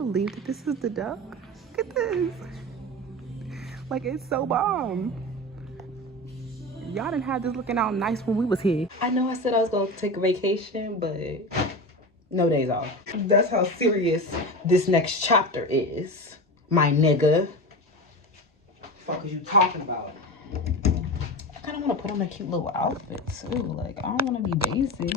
believe that this is the duck? Look at this. Like, it's so bomb. Y'all didn't have this looking all nice when we was here. I know I said I was gonna take a vacation, but no days off. That's how serious this next chapter is, my nigga. Fuck is you talking about? I kind of want to put on a cute little outfit too. Like, I don't want to be basic.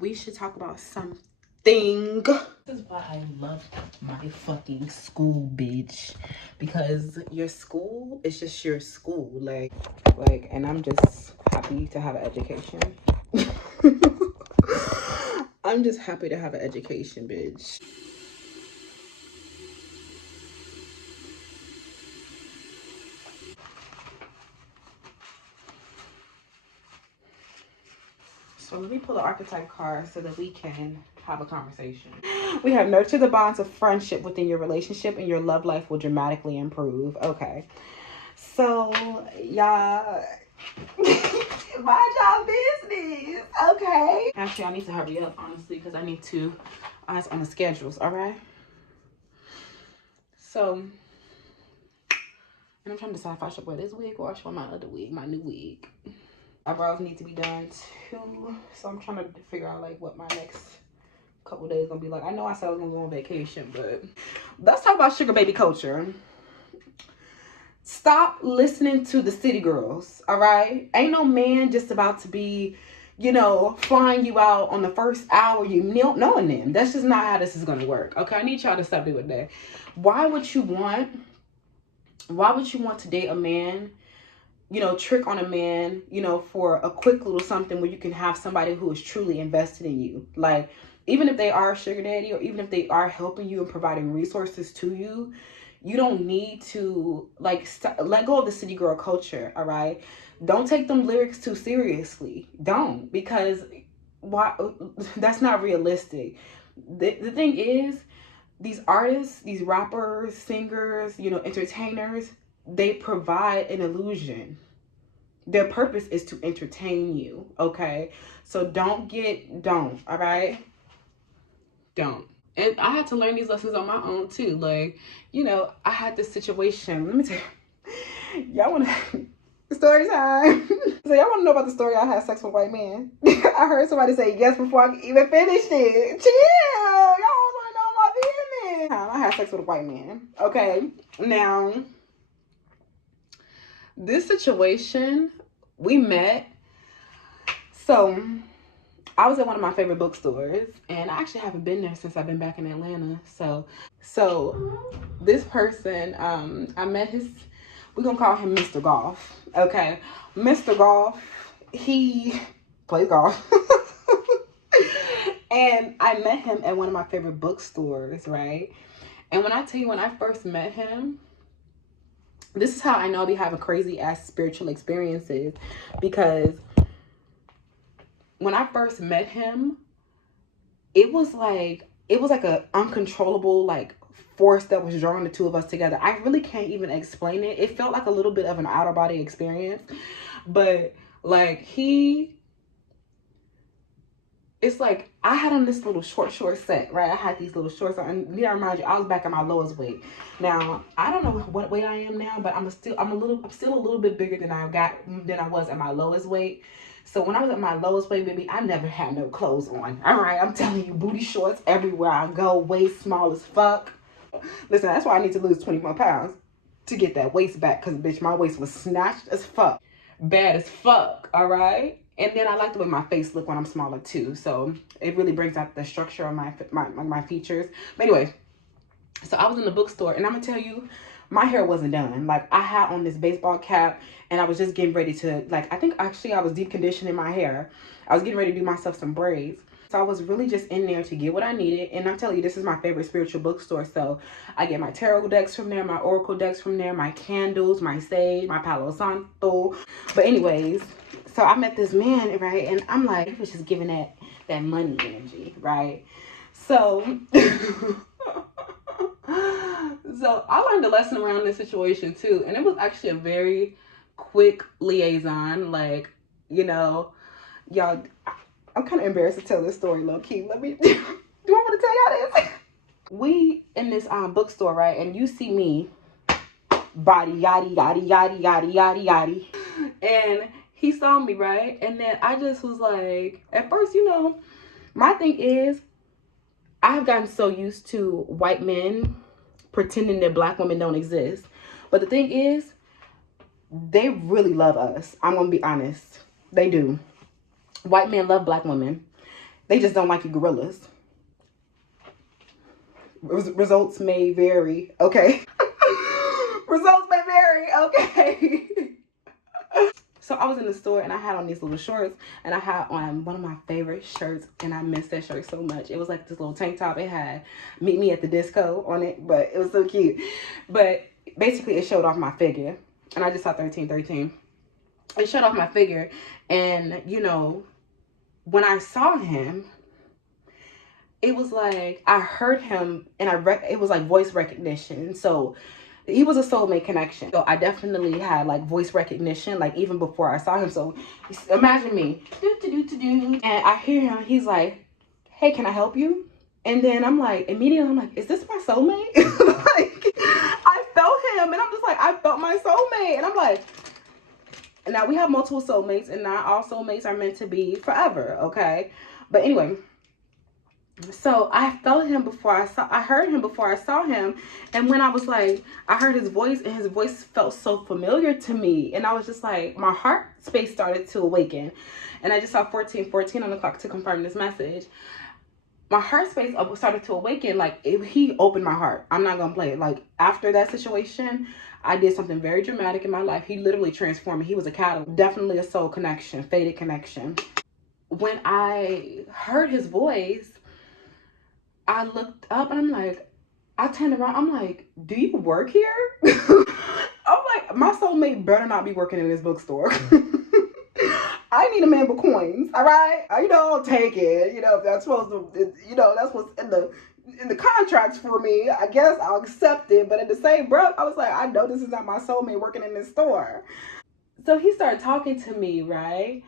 We should talk about something. This is why I love my fucking school, bitch. Because your school is just your school. Like, and I'm just happy to have an education. I'm just happy to have an education, bitch. So let me pull the archetype card so that we can have a conversation. We have nurture the bonds of friendship within your relationship and your love life will dramatically improve. Okay. So, y'all, mind y'all business. Okay. Actually, I need to hurry up, honestly, because I need to eyes on the schedules. All right. So, and I'm trying to decide if I should wear this wig or I should wear my other wig, my new wig. Eyebrows need to be done too, so I'm trying to figure out like what my next couple days gonna be like. I know I said I was gonna go on vacation, but let's talk about sugar baby culture. Stop listening to the city girls, all right? Ain't no man just about to be, you know, flying you out on the first hour you knowing them. That's just not how this is gonna work. Okay, I need y'all to stop doing that. Why would you want to date a man, you know, trick on a man, you know, for a quick little something where you can have somebody who is truly invested in you? Like, even if they are a sugar daddy or even if they are helping you and providing resources to you, you don't need to, like, let go of the city girl culture, all right? Don't take them lyrics too seriously. Don't, because why? That's not realistic. The thing is, these artists, these rappers, singers, you know, entertainers, they provide an illusion. Their purpose is to entertain you, okay? So don't, all right? Don't. And I had to learn these lessons on my own too. Like, you know, I had this situation. Let me tell you. Y'all want to... Story time. So y'all want to know about the story I had sex with a white man? I heard somebody say yes before I even finished it. Chill. Y'all want to know my business. I had sex with a white man. Okay. Now, this situation, we met. So I was at one of my favorite bookstores, and I actually haven't been there since I've been back in Atlanta. So this person, I met we're gonna call him Mr. Golf. Okay, Mr. Golf, he plays golf. And I met him at one of my favorite bookstores, right? And when I tell you, when I first met him, this is how I know I be having crazy ass spiritual experiences, because when I first met him, it was like a uncontrollable like force that was drawing the two of us together. I really can't even explain it. It felt like a little bit of an outer body experience, but like it's like I had on this little short set, right? I had these little shorts on, and you know, remind you, I was back at my lowest weight. Now I don't know what weight I am now, but I'm still a little bit bigger than I was at my lowest weight. So when I was at my lowest weight, baby, I never had no clothes on. All right, I'm telling you, booty shorts everywhere I go, waist small as fuck. Listen, that's why I need to lose 20 more pounds to get that waist back, because bitch, my waist was snatched as fuck, bad as fuck. All right. And then I like the way my face look when I'm smaller too. So it really brings out the structure of my features. But anyway, so I was in the bookstore, and I'm gonna tell you, my hair wasn't done. Like, I had on this baseball cap, and I was just getting ready to, like, I think actually I was deep conditioning my hair. I was getting ready to do myself some braids. So I was really just in there to get what I needed. And I'm telling you, this is my favorite spiritual bookstore. So I get my tarot decks from there, my oracle decks from there, my candles, my sage, my Palo Santo. But anyways, so I met this man, right? And I'm like, he was just giving that money energy, right? So, so I learned a lesson around this situation too. And it was actually a very quick liaison. Like, you know, y'all, I'm kind of embarrassed to tell this story low key. Do you want me to tell y'all this? We in this bookstore, right? And you see me, body yaddy yaddy yaddy yaddy yaddy yaddy, and he saw me, right? And then I just was like, at first, you know, my thing is, I've gotten so used to white men pretending that black women don't exist. But the thing is, they really love us. I'm gonna be honest. They do. White men love black women. They just don't like you gorillas. Results may vary, okay? Results may vary, okay? So I was in the store and I had on these little shorts and I had on one of my favorite shirts and I missed that shirt so much. It was like this little tank top. It had "Meet Me at the Disco" on it, but it was so cute. But basically it showed off my figure and I just saw 1313. It showed off my figure, and you know, when I saw him, it was like I heard him and it was like voice recognition. So he was a soulmate connection. So I definitely had like voice recognition, like even before I saw him. So imagine me, and I hear him. He's like, "Hey, can I help you?" And then I'm like, immediately I'm like, "Is this my soulmate?" Like, I felt him, and I'm just like, I felt my soulmate, and I'm like, now we have multiple soulmates, and not all soulmates are meant to be forever, okay? But anyway. So I felt him I heard him before I saw him. And when I was like, I heard his voice and his voice felt so familiar to me. And I was just like, my heart space started to awaken. And I just saw 1414 on the clock to confirm this message. My heart space started to awaken. Like he opened my heart. I'm not going to play it. Like after that situation, I did something very dramatic in my life. He literally transformed me. He was a catalyst. Definitely a soul connection, fated connection. When I heard his voice, I looked up and I'm like, I turned around, I'm like, do you work here? I'm like, my soulmate better not be working in this bookstore. I need a man with coins, all right? You know, I'll take it. You know, if that's supposed to, you know, that's what's in the contracts for me. I guess I'll accept it. But at the same breath, I was like, I know this is not my soulmate working in this store. So he started talking to me, right?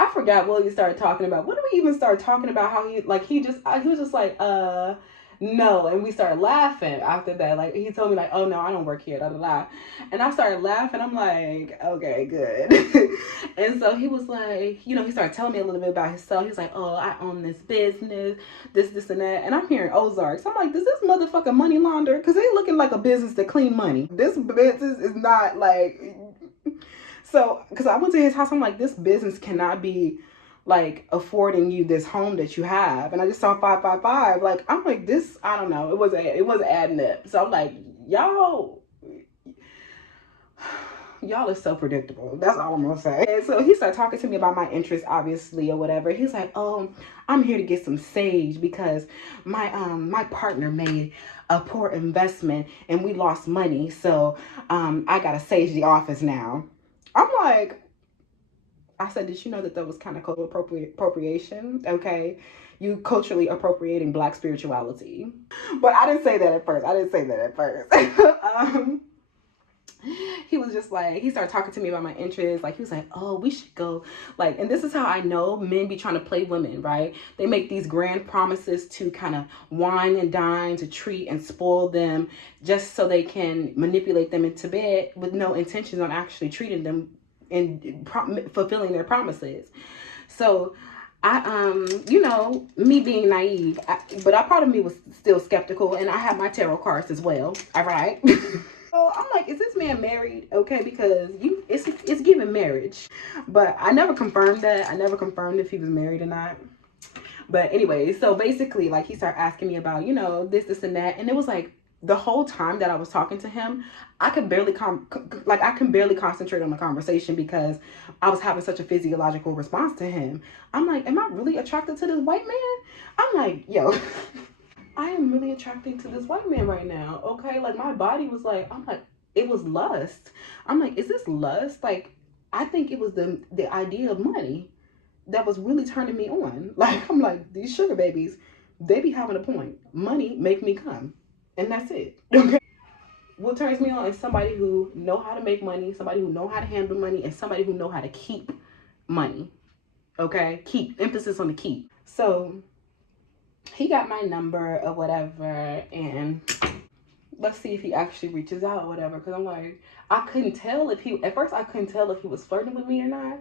I forgot what we started talking about. What did we even start talking about? How he was just like, no. And we started laughing after that. Like he told me like, oh no, I don't work here, da da da. And I started laughing. I'm like, okay, good. And so he was like, you know, he started telling me a little bit about himself. He's like, oh, I own this business, this and that. And I'm hearing Ozarks. I'm like, does this motherfucker money launder? Because they looking like a business that clean money. This business is not like. So, because I went to his house, I'm like, this business cannot be like affording you this home that you have. And I just saw 555. Like, I'm like, this, I don't know. It was adding up. So I'm like, y'all are so predictable. That's all I'm gonna say. And so he started talking to me about my interests, obviously, or whatever. He's like, oh, I'm here to get some sage because my partner made a poor investment and we lost money. So I gotta sage the office now. I'm like, I said, did you know that was kind of cultural appropriation? Okay. You culturally appropriating Black spirituality. But I didn't say that at first. He was just like, he started talking to me about my interests. Like, he was like, oh, we should go. Like, and this is how I know men be trying to play women, right? They make these grand promises to kind of wine and dine, to treat and spoil them just so they can manipulate them into bed with no intentions on actually treating them and fulfilling their promises. So you know, me being naive, but a part of me was still skeptical, and I have my tarot cards as well. All right. So I'm like, is this man married? Okay, because it's giving marriage, but I never confirmed that. I never confirmed if he was married or not. But anyway, so basically, like, he started asking me about, you know, this and that, and it was like the whole time that I was talking to him, I could barely concentrate on the conversation because I was having such a physiological response to him. I'm like, am I really attracted to this white man? I'm like, yo. I am really attracted to this white man right now, okay? Like, my body was like, I'm like, it was lust. I'm like, is this lust? Like, I think it was the idea of money that was really turning me on. Like, I'm like, these sugar babies, they be having a point. Money make me come, and that's it, okay? What turns me on is somebody who know how to make money, somebody who know how to handle money, and somebody who know how to keep money, okay? Keep, emphasis on the keep. So he got my number or whatever, and let's see if he actually reaches out or whatever. Because I'm like, I couldn't tell if he, at first I couldn't tell if he was flirting with me or not,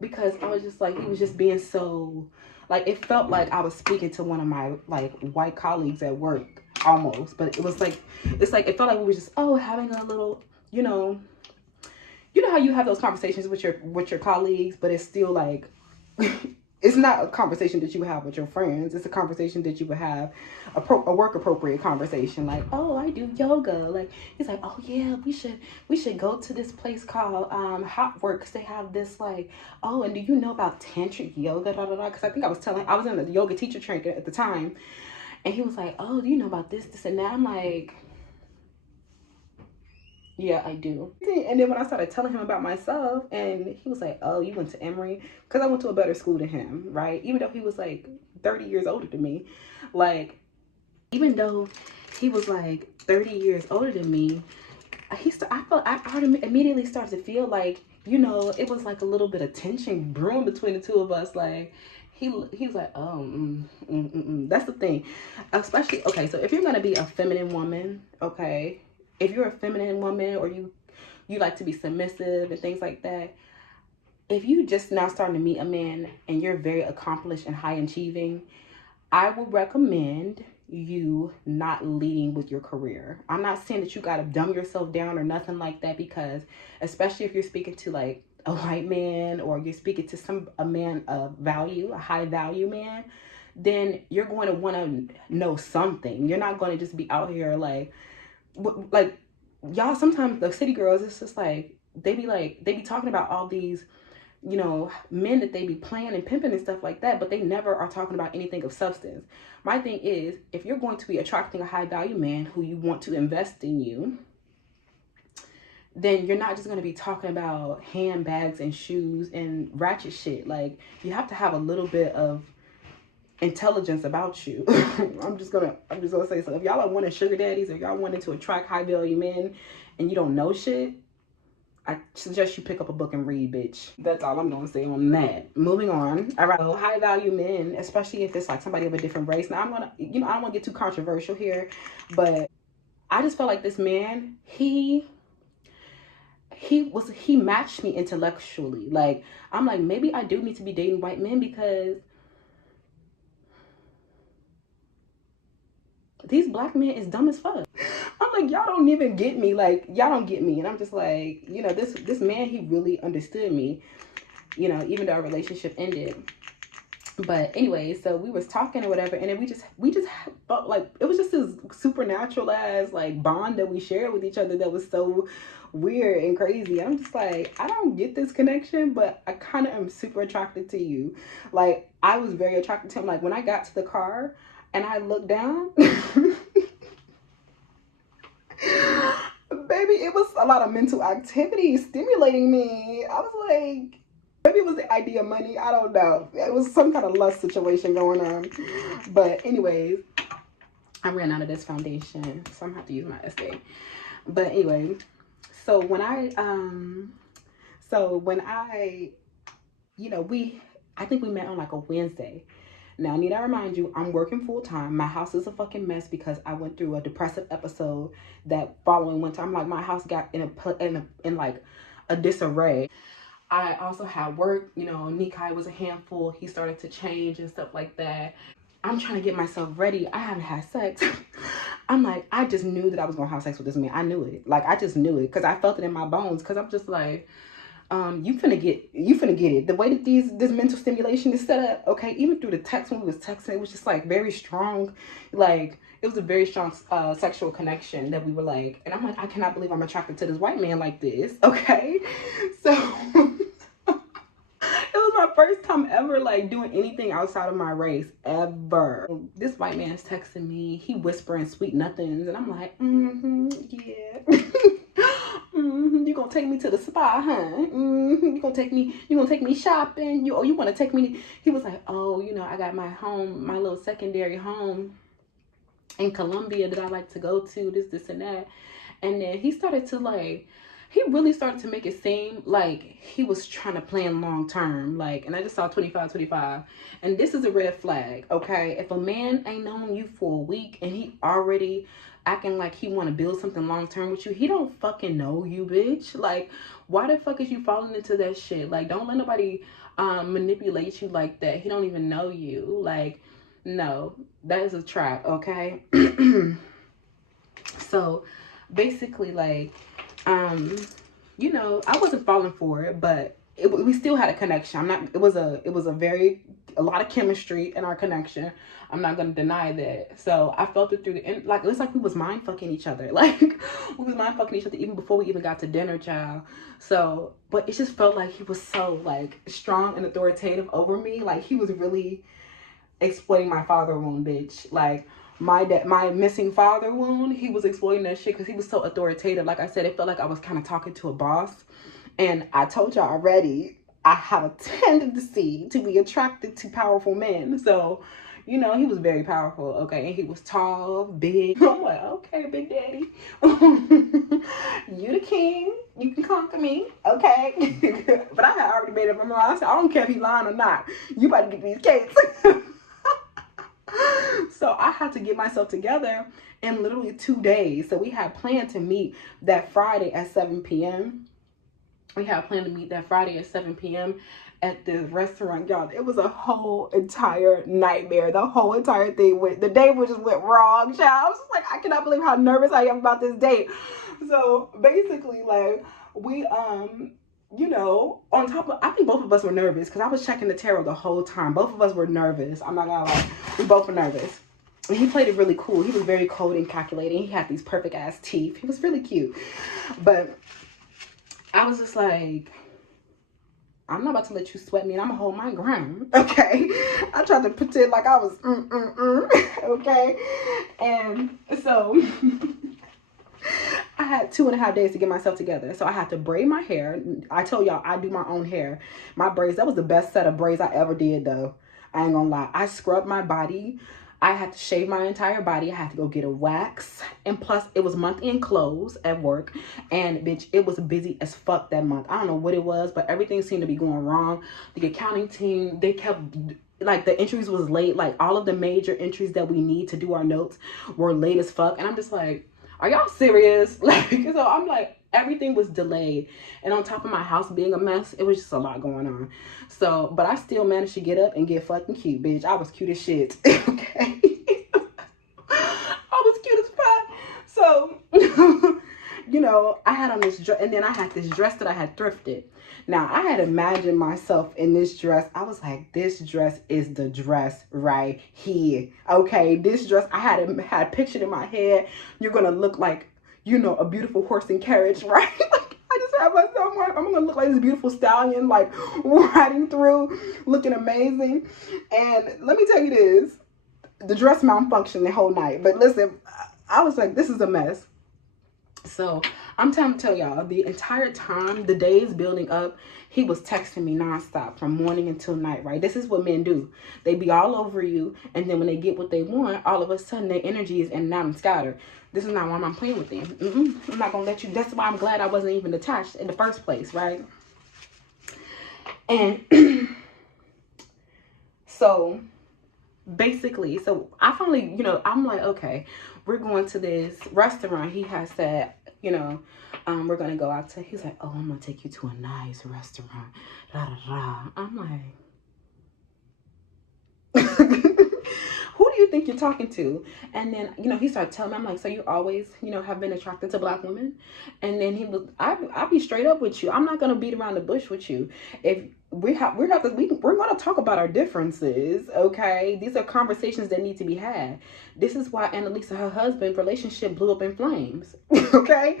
because I was just like, he was just being so, like, it felt like I was speaking to one of my like white colleagues at work almost. But it was like, it's like, it felt like we were just, oh, having a little, you know how you have those conversations with your colleagues, but it's still like it's not a conversation that you have with your friends. It's a conversation that you would have, a work appropriate conversation. Like, oh, I do yoga. Like, he's like, oh yeah, we should go to this place called Hot Works. They have this like, oh, and do you know about tantric yoga? Da da da. Because I think I was in a yoga teacher training at the time, and he was like, oh, do you know about this and that? I'm like, yeah, I do. And then when I started telling him about myself, and he was like, oh, you went to Emory? Because I went to a better school than him, right? Even though he was like 30 years older than me. Like, even though he was like 30 years older than me, I immediately started to feel like, it was like a little bit of tension brewing between the two of us. Like, he was like, oh, that's the thing. Especially, okay, so if you're going to be a feminine woman, okay, if you're a feminine woman, or you like to be submissive and things like that, if you just now starting to meet a man and you're very accomplished and high achieving, I would recommend you not leading with your career. I'm not saying that you got to dumb yourself down or nothing like that, because especially if you're speaking to like a white man, or you're speaking to a man of value, a high value man, then you're going to want to know something. You're not going to just be out here like y'all. Sometimes the city girls, it's just like they be talking about all these men that they be playing and pimping and stuff like that, but they never are talking about anything of substance. My thing is, if you're going to be attracting a high value man who you want to invest in you, then you're not just going to be talking about handbags and shoes and ratchet shit. Like, you have to have a little bit of intelligence about you. I'm just gonna say, so if y'all are wanting sugar daddies, if y'all wanting to attract high value men and you don't know shit, I suggest you pick up a book and read, bitch. That's all I'm gonna say on that. Moving on. All right, so high value men, especially if it's like somebody of a different race. Now I'm gonna, I don't want to get too controversial here, but I just felt like this man, he matched me intellectually. Like, I'm like, maybe I do need to be dating white men, because these black men is dumb as fuck. I'm like, y'all don't even get me. Like, y'all don't get me. And I'm just like, this man, he really understood me, even though our relationship ended. But anyway, so we was talking or whatever, and then we just felt like it was just this supernatural ass like bond that we shared with each other that was so weird and crazy. And I'm just like, I don't get this connection, but I kind of am super attracted to you. Like, I was very attracted to him. Like, when I got to the car and I looked down, baby, it was a lot of mental activity stimulating me. I was like, maybe it was the idea of money. I don't know. It was some kind of lust situation going on. But anyways, I ran out of this foundation, so I'm gonna have to use my essay. But anyway, so when I I think we met on like a Wednesday. Now, need I remind you, I'm working full time. My house is a fucking mess because I went through a depressive episode that following winter. I'm like, my house got in like a disarray. I also had work, Nikai was a handful. He started to change and stuff like that. I'm trying to get myself ready. I haven't had sex. I'm like, I just knew that I was gonna have sex with this man. I knew it. Like, I just knew it because I felt it in my bones. Because I'm just like, you finna get it. The way that this mental stimulation is set up, okay, even through the text when we was texting, it was just like very strong. Like, it was a very strong sexual connection that we were like, and I'm like, I cannot believe I'm attracted to this white man like this, okay? So it was my first time ever like doing anything outside of my race ever. This white man's texting me, he whispering sweet nothings, and I'm like, yeah. You gonna take me to the spa, huh? You gonna take me shopping? You want to take me? He was like, oh, I got my little secondary home in Colombia that I like to go to, this and that. And then he started to like, he really started to make it seem like he was trying to plan long term. Like, and I just saw 25, and this is a red flag. Okay, if a man ain't known you for a week and he already acting like he want to build something long term with you, he don't fucking know you, bitch. Like, why the fuck is you falling into that shit? Like, don't let nobody manipulate you like that. He don't even know you. Like, no, that is a trap. Okay. So basically, like, you know, I wasn't falling for it, but we still had a connection. It was a lot of chemistry in our connection. I'm not gonna deny that. So I felt it through like, it's like we was mind fucking each other. Like, we was mind fucking each other even before we even got to dinner, child. So, but it just felt like he was so like strong and authoritative over me. Like, he was really exploiting my father wound, bitch. Like, my missing father wound, he was exploiting that shit because he was so authoritative. Like I said, it felt like I was kind of talking to a boss. And I told y'all already, I have a tendency to be attracted to powerful men. So, you know, he was very powerful, okay? And he was tall, big. I'm like, okay, Big Daddy. You the king. You can conquer me, okay? But I had already made up my mind. I said, I don't care if he's lying or not. You about to get these cakes. So I had to get myself together in literally 2 days. So we had planned to meet that Friday at 7 p.m. We had planned to meet that Friday at 7 p.m. at the restaurant, y'all. It was a whole entire nightmare. The whole entire thing the day just went wrong, child. I was just like, I cannot believe how nervous I am about this date. So basically, like, we you know, on top of, I think both of us were nervous because I was checking the tarot the whole time. Both of us were nervous. I'm not gonna lie. We both were nervous. And he played it really cool. He was very cold and calculating. He had these perfect ass teeth. He was really cute. But I was just like, I'm not about to let you sweat me, and I'm gonna hold my ground, okay? I tried to pretend like I was, okay? And so I had 2.5 days to get myself together. So I had to braid my hair. I told y'all I do my own hair. My braids, that was the best set of braids I ever did, though. I ain't gonna lie. I scrubbed my body. I had to shave my entire body. I had to go get a wax. And plus, it was month-end close at work. And, bitch, it was busy as fuck that month. I don't know what it was, but everything seemed to be going wrong. The accounting team, they kept, like, the entries was late. Like, all of the major entries that we need to do our notes were late as fuck. And I'm just like, are y'all serious? Like, so I'm like, everything was delayed. And on top of my house being a mess, it was just a lot going on. So, but I still managed to get up and get fucking cute, bitch. I was cute as shit. Okay. I was cute as fuck. So, you know, I had on this dress, and then I had this dress that I had thrifted. Now, I had imagined myself in this dress. I was like, this dress is the dress right here. Okay, this dress, I had pictured in my head, you're going to look like, you know, a beautiful horse and carriage, right? Like, I just have myself, I'm going to look like this beautiful stallion, like, riding through, looking amazing. And let me tell you this, the dress malfunctioned the whole night. But listen, I was like, this is a mess. So I'm trying to tell y'all, the entire time, the days building up, he was texting me nonstop from morning until night, right? This is what men do. They be all over you, and then when they get what they want, all of a sudden their energy is in and out and scattered. This is not why I'm playing with them. I'm not gonna let you. That's why I'm glad I wasn't even attached in the first place, right? And so basically, so I finally, you know, I'm like, okay, we're going to this restaurant. He has said, you know, we're gonna go out to. He's like, oh, I'm gonna take you to a nice restaurant. Da da da. I'm like, who do you think you're talking to? And then, you know, he started telling me, I'm like, so you always, you know, have been attracted to black women? And then he was, I'll be straight up with you. I'm not gonna beat around the bush with you. If we're gonna talk about our differences, okay? These are conversations that need to be had. This is why Annalisa, her husband, relationship blew up in flames. Okay,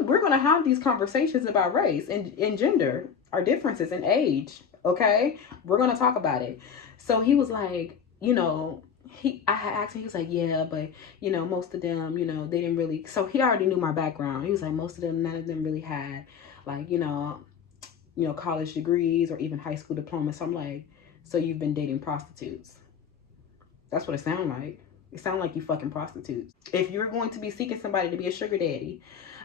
we're gonna have these conversations about race and gender, our differences in age. Okay, we're gonna talk about it. So he was like, you know, I had asked him, he was like, yeah, but, you know, most of them, you know, they didn't really, so he already knew my background. He was like, most of them, none of them really had, like, you know, college degrees or even high school diplomas. So I'm like, so you've been dating prostitutes? That's what it sounds like. It sounds like you fucking prostitutes. If you're going to be seeking somebody to be a sugar daddy,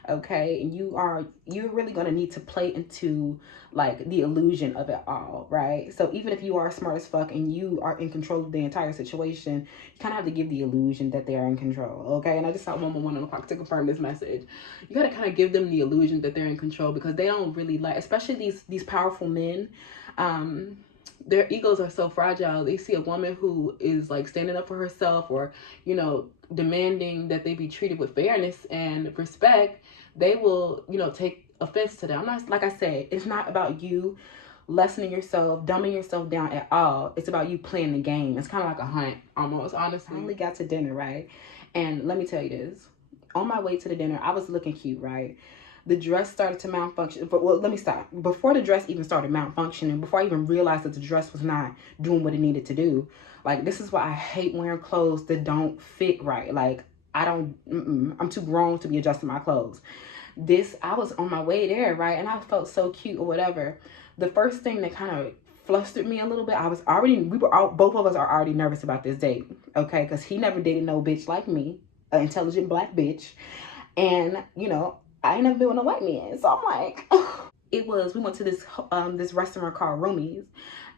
okay, and you're really going to need to play into like the illusion of it all, right? So even if you are smart as fuck and you are in control of the entire situation, you kind of have to give the illusion that they are in control, okay? And I just saw 111 on the clock to confirm this message. You got to kind of give them the illusion that they're in control, because they don't really like, especially these powerful men, their egos are so fragile. They see a woman who is like standing up for herself, or, you know, demanding that they be treated with fairness and respect, they will, you know, take offense to that. I'm not, like I said, it's not about you lessening yourself, dumbing yourself down at all. It's about you playing the game. It's kind of like a hunt, almost, honestly. I only got to dinner, right? And let me tell you this. On my way to the dinner, I was looking cute, right? The dress started to malfunction. But, well, let me stop. Before the dress even started malfunctioning, before I even realized that the dress was not doing what it needed to do, like, this is why I hate wearing clothes that don't fit right. Like, I'm too grown to be adjusting my clothes. I was on my way there, right? And I felt so cute or whatever. The first thing that kind of flustered me a little bit, both of us are already nervous about this date, okay? Because he never dated no bitch like me, an intelligent black bitch. And, you know, I ain't never been with no white man. So I'm like, we went to this restaurant called Roomies.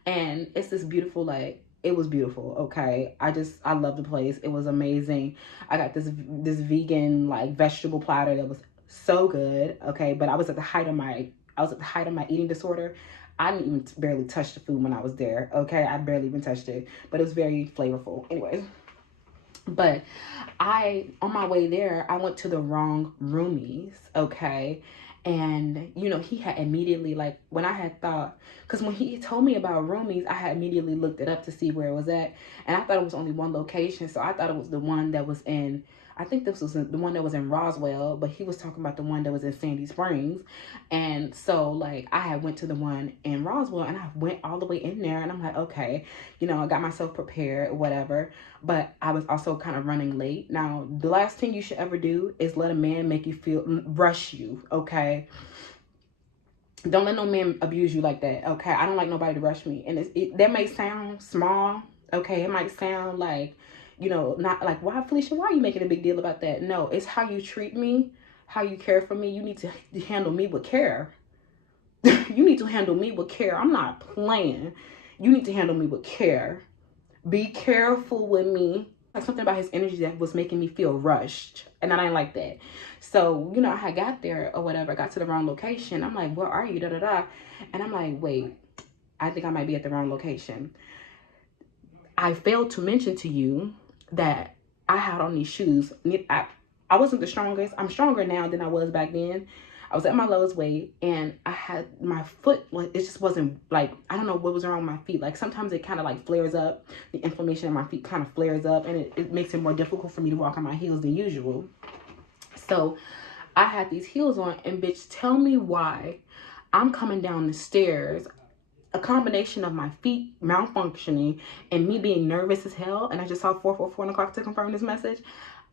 And it's this beautiful, like, it was beautiful, okay? I love the place. It was amazing. I got this vegan, like, vegetable platter that was so good, okay? But I was at the height of my eating disorder. I didn't even barely touch the food when I was there, okay? I barely even touched it, but it was very flavorful. Anyways, but on my way there, I went to the wrong Roomies, okay? And, you know, he had immediately, like, when I had thought, because when he told me about Roomies, I had immediately looked it up to see where it was at. And I thought it was only one location. So I thought it was the one that was in, I think this was the one that was in Roswell, but he was talking about the one that was in Sandy Springs. And so, like, I had went to the one in Roswell, and I went all the way in there, and I'm like, okay, you know, I got myself prepared, whatever. But I was also kind of running late. Now, the last thing you should ever do is let a man make you rush you, okay? Don't let no man abuse you like that, okay? I don't like nobody to rush me. And that may sound small, okay? It might sound like, you know, not like, why, Felicia, why are you making a big deal about that? No, it's how you treat me, how you care for me. You need to handle me with care. You need to handle me with care. I'm not playing. You need to handle me with care. Be careful with me. Like, something about his energy that was making me feel rushed, and I didn't like that. So, you know, I got there or whatever, got to the wrong location. I'm like, where are you? And I'm like, wait, I think I might be at the wrong location. I failed to mention to you that I had on these shoes. I wasn't the strongest. I'm stronger now than I was back then. I was at my lowest weight, and I had my foot, like, it just wasn't, like, I don't know what was wrong with my feet. Like, sometimes it kind of like flares up. The inflammation in my feet kind of flares up, and it makes it more difficult for me to walk on my heels than usual. So I had these heels on, and bitch, tell me why I'm coming down the stairs, a combination of my feet malfunctioning and me being nervous as hell, and I just saw 444 on the clock to confirm this message.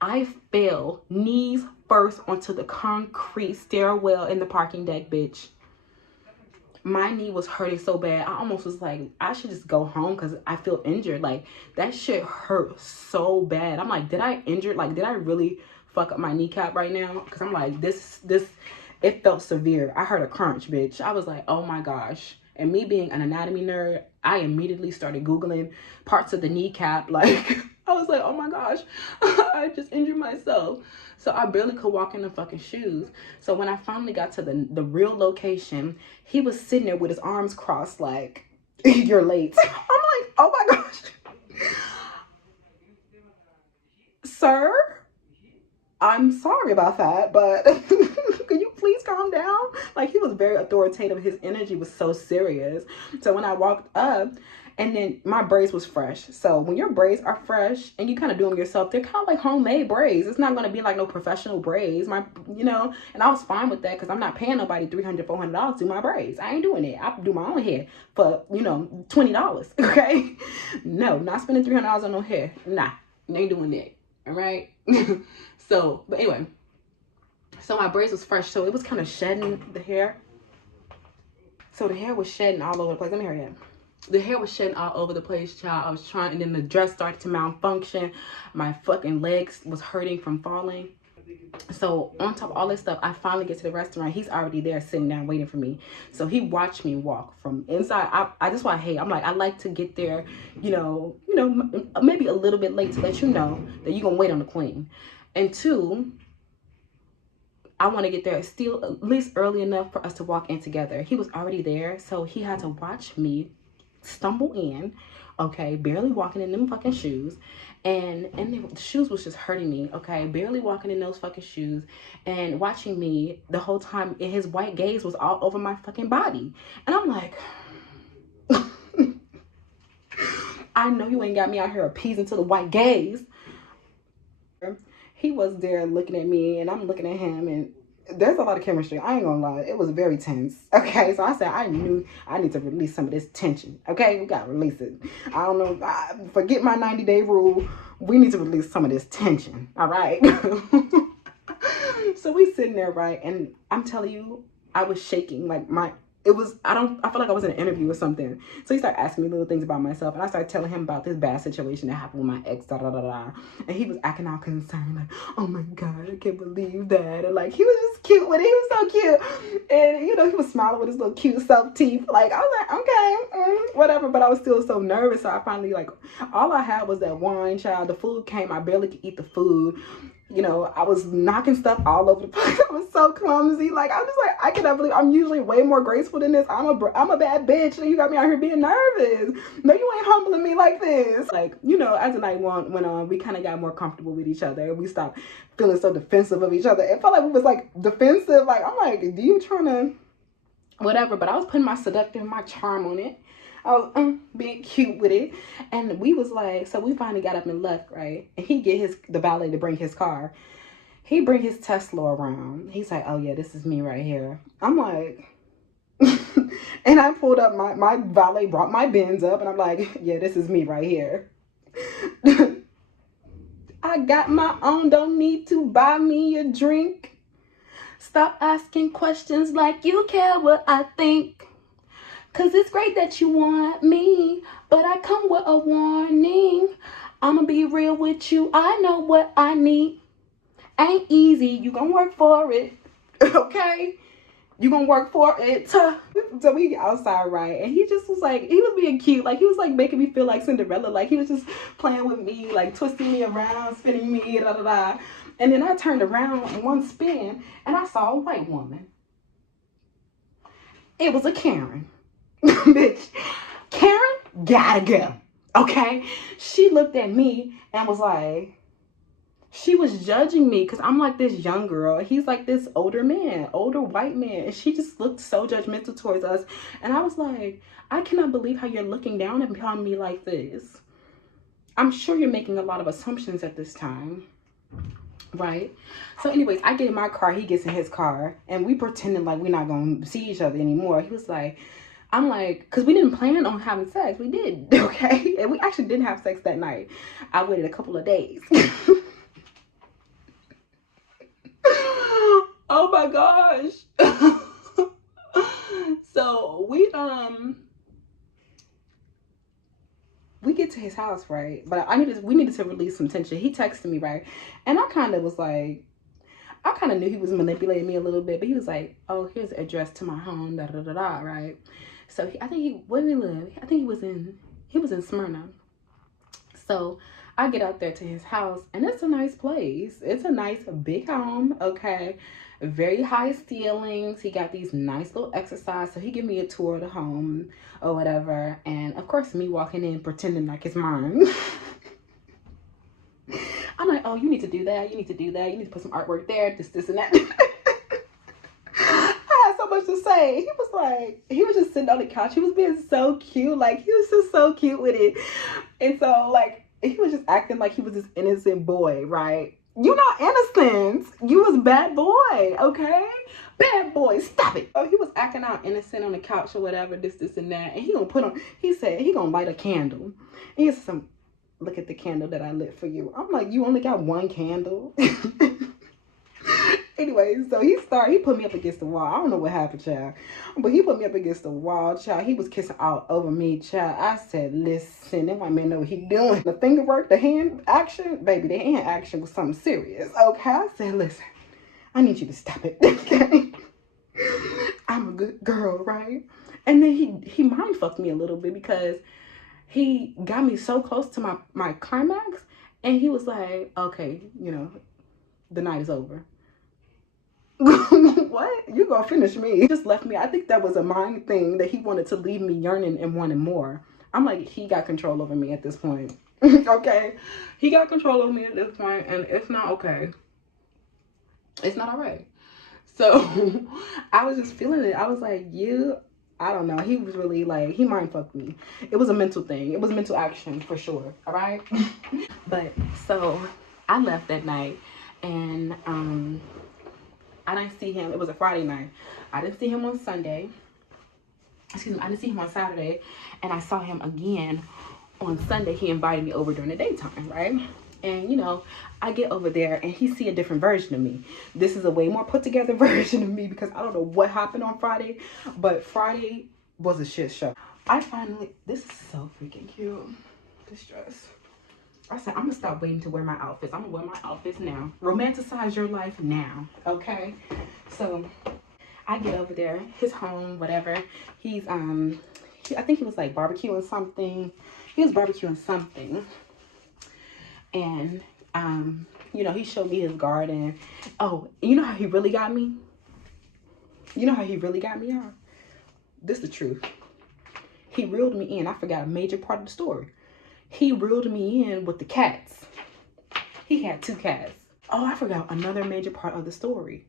I fell knees first onto the concrete stairwell in the parking deck, bitch. My knee was hurting so bad. I almost was like, I should just go home because I feel injured. Like, that shit hurt so bad. I'm like, did I really fuck up my kneecap right now? Because I'm like, it felt severe. I heard a crunch, bitch. I was like, oh my gosh. And me being an anatomy nerd, I immediately started Googling parts of the kneecap. Like, I was like, oh my gosh, I just injured myself. So I barely could walk in the fucking shoes. So when I finally got to the real location, he was sitting there with his arms crossed like, you're late. I'm like, oh my gosh. Sir, I'm sorry about that, but can you please calm down? Like, he was very authoritative. His energy was so serious. So when I walked up, and then my braids was fresh. So when your braids are fresh and you kind of do them yourself, they're kind of like homemade braids. It's not going to be like no professional braids. And I was fine with that because I'm not paying nobody $300, $400 to do my braids. I ain't doing it. I do my own hair for, $20. Okay. No, not spending $300 on no hair. Nah, ain't doing that. All right. So, but anyway, so my braids was fresh. So it was kind of shedding the hair. So the hair was shedding all over the place. Let me hurry up. The hair was shedding all over the place, child. I was trying, and then the dress started to malfunction. My fucking legs was hurting from falling. So on top of all this stuff, I finally get to the restaurant. He's already there sitting down waiting for me. So he watched me walk from inside. I just want to hate. I'm like, I like to get there, maybe a little bit late to let you know that you're going to wait on the queen. And two, I want to get there still at least early enough for us to walk in together. He was already there, so he had to watch me stumble in, okay, barely walking in them fucking shoes, and the shoes was just hurting me, okay, barely walking in those fucking shoes, and watching me the whole time, and his white gaze was all over my fucking body, and I'm like, I know you ain't got me out here appeasing to the white gaze. He was there looking at me, and I'm looking at him, and there's a lot of chemistry. I ain't gonna lie. It was very tense. Okay, so I said I knew I need to release some of this tension. Okay, we gotta release it. I don't know. Forget my 90-day rule. We need to release some of this tension. All right. So we sitting there, right? And I'm telling you, I was shaking. Like I feel like I was in an interview or something. So he started asking me little things about myself, and I started telling him about this bad situation that happened with my ex, and he was acting all concerned, like, oh my God, I can't believe that. And like, he was just cute with it. He was so cute. And he was smiling with his little cute self teeth. Like, I was like, okay, whatever. But I was still so nervous. So I finally, like, all I had was that wine, child. The food came. I barely could eat the food. I was knocking stuff all over the place. I was so clumsy. Like, I'm just like, I cannot believe I'm usually way more graceful than this. I'm a bad bitch, and you got me out here being nervous. No, you ain't humbling me like this. Like, as the night went on, we kind of got more comfortable with each other. We stopped feeling so defensive of each other. It felt like we was like defensive. Like, I'm like, do you trying to whatever? But I was putting my seductive, my charm on it. I was being cute with it. And we was like, so we finally got up and left, right? And he get the valet to bring his car. He bring his Tesla around. He's like, oh yeah, this is me right here. I'm like, and I pulled up, my valet brought my Benz up, and I'm like, yeah, this is me right here. I got my own, don't need to buy me a drink. Stop asking questions like you care what I think. Cause it's great that you want me, but I come with a warning. I'ma be real with you, I know what I need. Ain't easy, you gonna work for it, okay? You gonna work for it. So we outside, right? And he just was like, he was being cute. Like, he was like making me feel like Cinderella. Like, he was just playing with me, like twisting me around, spinning me, da da da. And then I turned around in one spin, and I saw a white woman. It was a Karen. Bitch, Karen gotta go, okay? She looked at me and was like, she was judging me because I'm like this young girl. He's like this older white man. And she just looked so judgmental towards us. And I was like, I cannot believe how you're looking down upon me like this. I'm sure you're making a lot of assumptions at this time. Right? So anyways, I get in my car. He gets in his car. And we pretended like we're not going to see each other anymore. He was like, I'm like, because we didn't plan on having sex. We did, okay? And we actually didn't have sex that night. I waited a couple of days. Oh my gosh. So we get to his house, right? But we needed to release some tension. He texted me, right? And I kind of was like, I kind of knew he was manipulating me a little bit, but he was like, oh, here's the address to my home, da da da da, right? So where did he live? I think he was in Smyrna. So I get out there to his house, and it's a nice place. It's a nice big home, okay? Very high ceilings. He got these nice little exercise. So he give me a tour of the home or whatever. And of course, me walking in pretending like it's mine. I'm like, oh, you need to do that. You need to do that. You need to put some artwork there. This, and that. I had so much to say. He was just sitting on the couch. He was being so cute. Like, he was just so cute with it. And so, like, he was just acting like he was this innocent boy, right? You're not innocent. You was bad boy, okay? Bad boy, stop it. Oh, he was acting out innocent on the couch or whatever, this, and that. And he said he gonna light a candle. And he said, look at the candle that I lit for you. I'm like, you only got one candle? Anyways, Anyway, so he put me up against the wall. I don't know what happened, child, but he put me up against the wall, child. He was kissing all over me, child. I said, listen, that white man know what he doing. The finger work, the hand action, baby, the hand action was something serious. Okay, I said, listen, I need you to stop it. Okay, I'm a good girl, right? And then he mind fucked me a little bit because he got me so close to my climax, and he was like, okay, you know, the night is over. What? You gonna finish me? He just left me. I think that was a mind thing that he wanted to leave me yearning and wanting more. I'm like, he got control over me at this point. Okay? He got control over me at this point, and it's not okay. It's not all right. So I was just feeling it. I was like, I don't know. He was really like, he mind fucked me. It was a mental thing. It was mental action for sure. All right? But so I left that night, and I didn't see him. It was a Friday night. I didn't see him on Sunday. Excuse me. I didn't see him on Saturday. And I saw him again on Sunday. He invited me over during the daytime, right? And, you know, I get over there and he see a different version of me. This is a way more put together version of me because I don't know what happened on Friday. But Friday was a shit show. This is so freaking cute. This dress. I said, I'm gonna stop waiting to wear my outfits. I'm gonna wear my outfits now. Romanticize your life now, okay? So I get over there, his home, whatever. He's I think he was like barbecuing something. He was barbecuing something. And you know, he showed me his garden. Oh, you know how he really got me? You know how he really got me, y'all? This is the truth. He reeled me in. I forgot a major part of the story. He reeled me in with the cats. He had 2 cats. Oh, I forgot another major part of the story.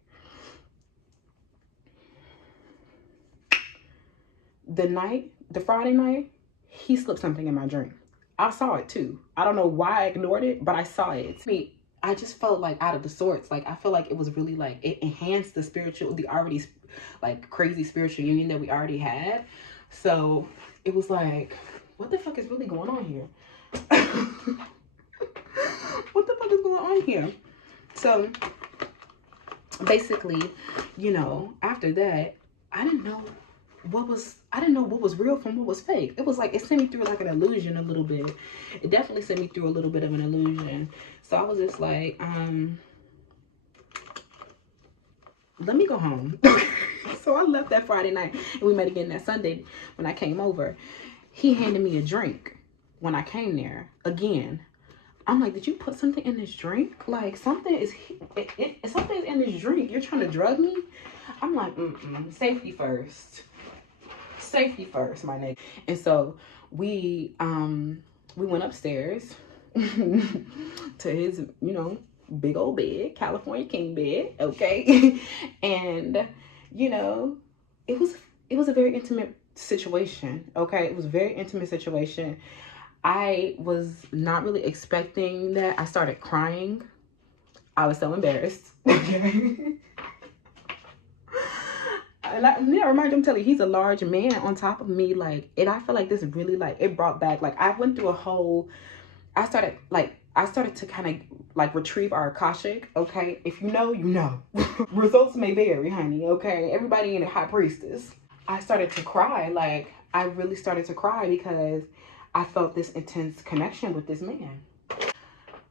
The Friday night, he slipped something in my drink. I saw it too. I don't know why I ignored it, but I saw it. I just felt like out of the sorts. Like, I feel like it was really like, it enhanced the already like crazy spiritual union that we already had. So it was like, what the fuck is really going on here? What the fuck is going on here? So basically, you know, after that, I didn't know what was real from what was fake. It was like, it sent me through like an illusion a little bit. It definitely sent me through a little bit of an illusion. So I was just like, let me go home. So I left that Friday night and we met again that Sunday when I came over. He handed me a drink when I came there again. I'm like, did you put something in this drink? Like, something is in this drink. You're trying to drug me? I'm like, safety first. Safety first, my nigga. And so we went upstairs to his, you know, big old bed, California king bed, okay? And, you know, it was a very intimate situation, okay? It was a very intimate situation. I was not really expecting that. I started crying. I was so embarrassed. Okay. And I'm telling you, he's a large man on top of me. Like, and I feel like this really, like, it brought back, like, I went through a whole, I started to kind of like retrieve our Akashic, okay? If you know, you know. Results may vary, honey, okay? Everybody ain't a high priestess. I started to cry. Like, I really started to cry because I felt this intense connection with this man.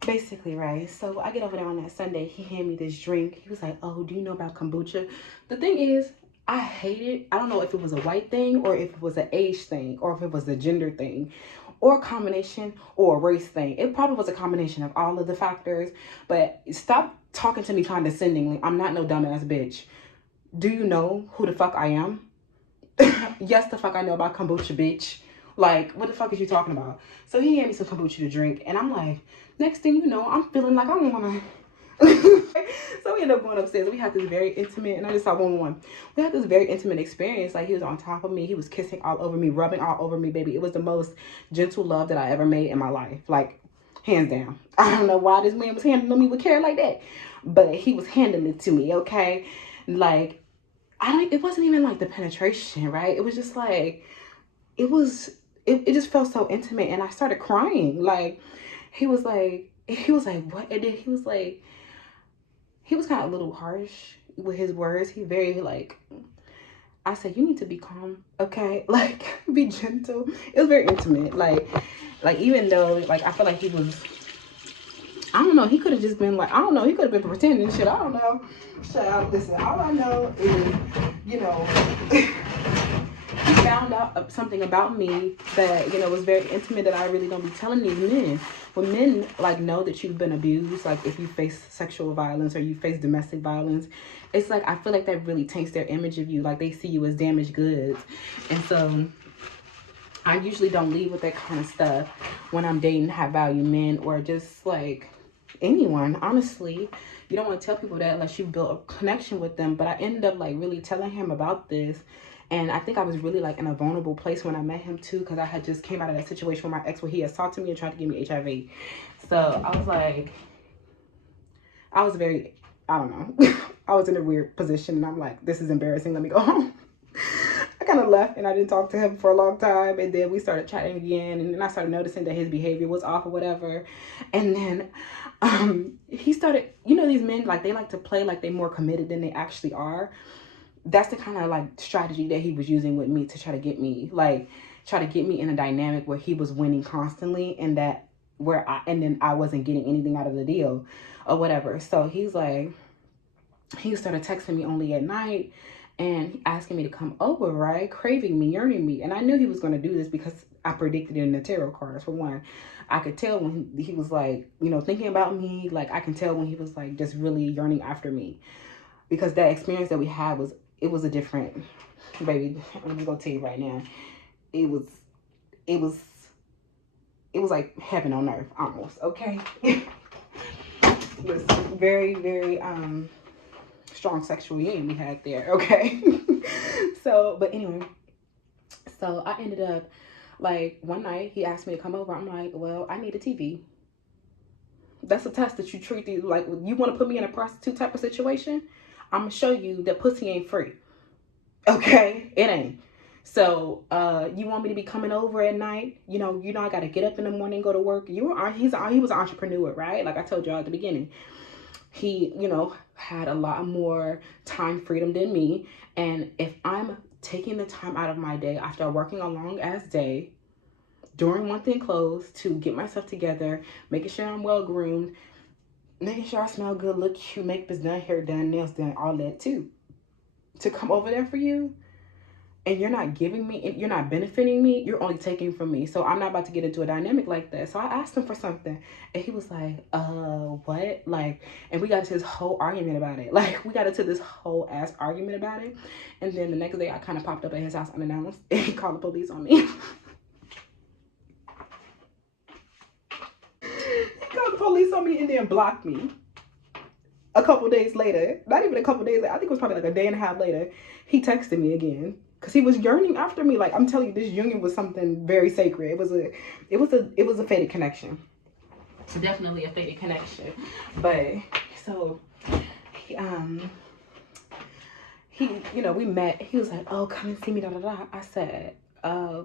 Basically, right? So I get over there on that Sunday. He handed me this drink. He was like, oh, do you know about kombucha? The thing is, I hate it. I don't know if it was a white thing or if it was an age thing or if it was a gender thing or a combination or a race thing. It probably was a combination of all of the factors. But stop talking to me condescendingly. I'm not no dumbass bitch. Do you know who the fuck I am? Yes, the fuck I know about kombucha, bitch. Like, what the fuck is you talking about? So he handed me some kombucha to drink. And I'm like, next thing you know, I'm feeling like I want to. So we ended up going upstairs. We had this very intimate, and I just saw one. We had this very intimate experience. Like, he was on top of me. He was kissing all over me, rubbing all over me, baby. It was the most gentle love that I ever made in my life. Like, hands down. I don't know why this man was handling me with care like that, but he was handling it to me, okay? Like, it wasn't even like the penetration, right? It was just like, it just felt so intimate, and I started crying. Like, he was like, what? And then he was kind of a little harsh, with his words. He's very like, I said, you need to be calm, okay? Like, be gentle. It was very intimate. Like even though, like, I feel like he was, I don't know, he could have just been like, I don't know, he could have been pretending shit. I don't know. Shut up. Listen, all I know is, you know, he found out something about me that, you know, was very intimate that I really don't be telling these men. When men, like, know that you've been abused, like, if you face sexual violence or you face domestic violence, it's like, I feel like that really taints their image of you. Like, they see you as damaged goods. And so I usually don't lead with that kind of stuff when I'm dating high value men or just, like, anyone. Honestly, you don't want to tell people that unless you built a connection with them. But I ended up, like, really telling him about this. And I think I was really, like, in a vulnerable place when I met him, too, because I had just came out of that situation with my ex where he assaulted me and tried to give me HIV. So I was like, I was very, I don't know. I was in a weird position, and I'm like, this is embarrassing. Let me go home. I kind of left, and I didn't talk to him for a long time. And then we started chatting again, and then I started noticing that his behavior was off or whatever. And then he started, you know, these men, like, they like to play like they're more committed than they actually are. That's the kind of, like, strategy that he was using with me to try to get me, like, try to get me in a dynamic where he was winning constantly and that and then I wasn't getting anything out of the deal or whatever. So he's like, he started texting me only at night and asking me to come over, right? Craving me, yearning me. And I knew he was going to do this because I predicted it in the tarot cards. For one, I could tell when he was, like, you know, thinking about me. Like, I can tell when he was, like, just really yearning after me. Because that experience that we had was a different, baby, I'm gonna go tell you right now. It was like heaven on earth almost, okay? It was very, very strong sexual union we had there, okay? So, but anyway, so I ended up, like, one night he asked me to come over. I'm like, well, I need a TV. That's a test that you treat these, like, you want to put me in a prostitute type of situation? I'm gonna show you that pussy ain't free. Okay, it ain't. So you want me to be coming over at night? You know, I gotta get up in the morning, go to work. He was an entrepreneur, right? Like I told y'all at the beginning. He, you know, had a lot more time freedom than me. And if I'm taking the time out of my day after working a long ass day during month-end close to get myself together, making sure I'm well groomed, making sure I smell good, look cute, makeup is done, hair done, nails done, all that too, to come over there for you, and you're not giving me, you're not benefiting me, you're only taking from me. So I'm not about to get into a dynamic like that. So I asked him for something, and he was like, what? Like, and we got into this whole argument about it. Like, we got into this whole ass argument about it. And then the next day I kind of popped up at his house unannounced, and he called the police on me. Called the police on me and then blocked me. A couple days later, not even a couple days later, I think it was probably like a day and a half later, he texted me again because he was yearning after me. Like, I'm telling you, this union was something very sacred. It was a fated connection. So definitely a fated connection. But so he you know, we met. He was like, oh, come and see me, da da da. I said,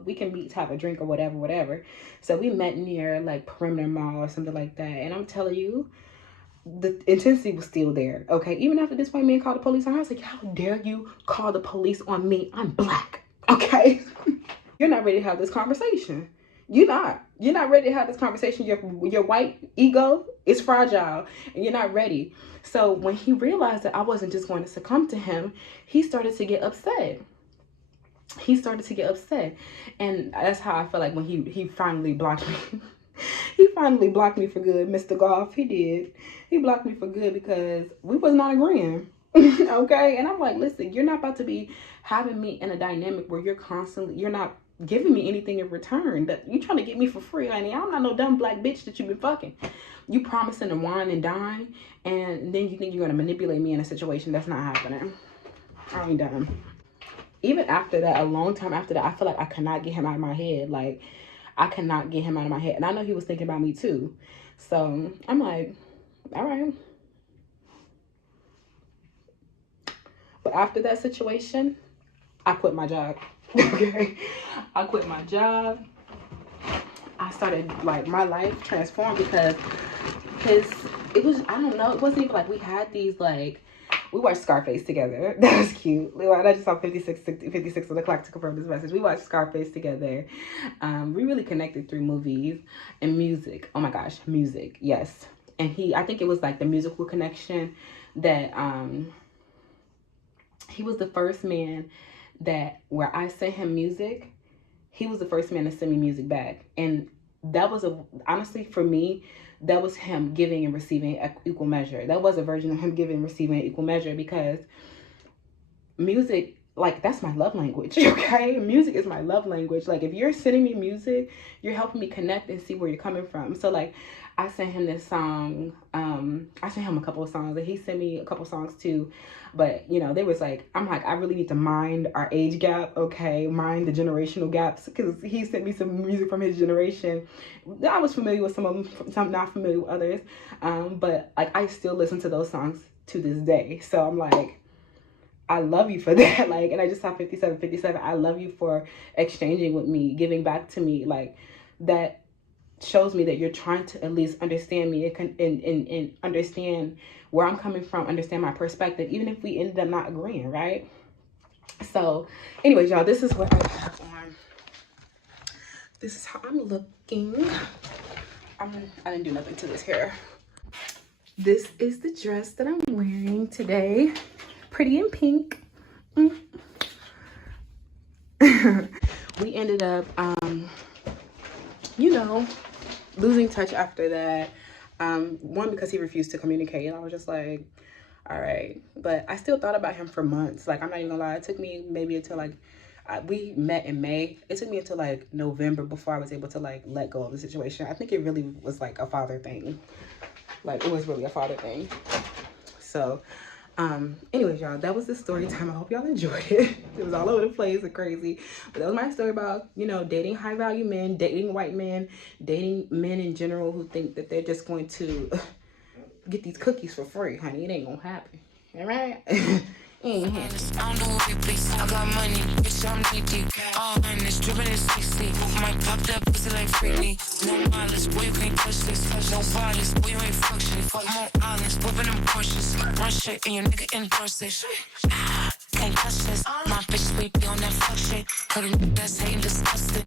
we can meet to have a drink or whatever. So we met near like Perimeter Mall or something like that. And I'm telling you, the intensity was still there, okay? Even after this white man called the police on her, I was like, how dare you call the police on me? I'm black, okay? You're not ready to have this conversation. You're not ready to have this conversation. Your white ego is fragile and you're not ready. So when he realized that I wasn't just going to succumb to him, he started to get upset. And that's how I felt like when he finally blocked me. He finally blocked me for good, Mr. Golf. He did. He blocked me for good because we was not agreeing. Okay? And I'm like, listen, you're not about to be having me in a dynamic where you're not giving me anything in return. That you trying to get me for free, honey. I'm not no dumb black bitch that you've been fucking. You promising to wine and dine, and then you think you're gonna manipulate me in a situation that's not happening. I ain't done. Even after that, a long time after that, I feel like I cannot get him out of my head. Like, I cannot get him out of my head. And I know he was thinking about me too. So I'm like, all right. But after that situation, I quit my job. Okay? I quit my job. I started, like, my life transformed because it was, I don't know, it wasn't even like we had these, like, We watched Scarface together. That was cute. I just saw 56 on the clock to confirm this message. We watched Scarface together. We really connected through movies and music. Oh my gosh, music. Yes. And I think it was like the musical connection that he was the first man that where I sent him music, he was the first man to send me music back. And that was honestly for me, that was him giving and receiving equal measure. That was a version of him giving and receiving equal measure, because music, like, that's my love language. Okay, music is my love language. Like, if you're sending me music, you're helping me connect and see where you're coming from. So like, I sent him this song. I sent him a couple of songs, and he sent me a couple of songs too. But you know, there was like, I'm like, I really need to mind our age gap, okay? Mind the generational gaps, because he sent me some music from his generation. I was familiar with some of them, some not familiar with others. But like, I still listen to those songs to this day. So I'm like, I love you for that. Like, and I just saw 57. I love you for exchanging with me, giving back to me. Like, that shows me that you're trying to at least understand me and understand where I'm coming from, understand my perspective, even if we ended up not agreeing, right? So anyways, y'all, this is what I have on. This is how I'm looking. I didn't do nothing to this hair. This is the dress that I'm wearing today. Pretty in pink. We ended up, you know, losing touch after that. One, because he refused to communicate, and I was just like, all right. But I still thought about him for months. Like, I'm not even gonna lie, it took me maybe until like, we met in May. It took me until like November before I was able to like let go of the situation. I think it really was like a father thing. Like, it was really a father thing. So anyways, y'all, that was the story time. I hope y'all enjoyed it. It was all over the place and crazy, but that was my story about, you know, dating high value men, dating white men, dating men in general who think that they're just going to get these cookies for free. Honey, it ain't gonna happen. All right. I don't know what it I got money, bitch, I'm needy. All in this dripping is 60. Might pop that pussy like freely. No mileage, boy, you can't touch this. No violence, boy, you ain't fuck shit. Fuck more islands, whipping them Porsches. Run shit, and your nigga endorse it. Can't touch this. My bitch, we be on that fuck shit. Cause that's hating disgusting.